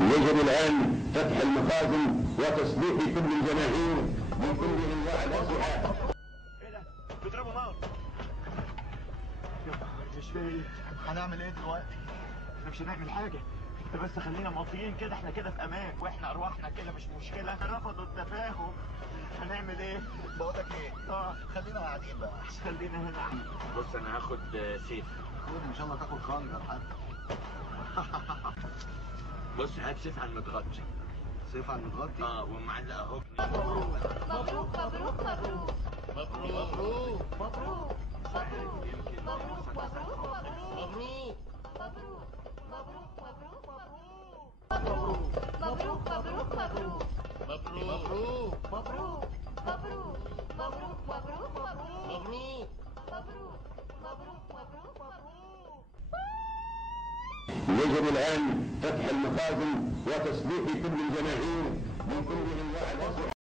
يجب الآن فتح المخازن وتصليح كل الجماهير من كل أنواع الأسلحة. ايه ده؟ بيضربوا نار. مش فاهم هنعمل ايه دلوقتي؟ احنا مش هنعمل حاجة، انت بس خلينا مواطنين كده، احنا كده في امان، واحنا ارواحنا كده مش مشكلة. رفضوا التفاهم، هنعمل ايه؟ بقولك ايه؟ خلينا قاعدين بقى احسن. خلينا هنا. بص انا هاخد سيف. خد ان شاء الله تاخد خنجر حتى. بص هات سيف على المتغطي. سيف على المتغطي؟ ومعلق اهو. مبروك مبروك مبروك مبروك مبروك مبروك مبروك مبروك مبروك مبروك مبروك مبروك مبروك مبروك مبروك مبروك مبروك مبروك يجب الآن فتح المخازن وتصليح كل الجماهير من كل أنواع الأسلحة.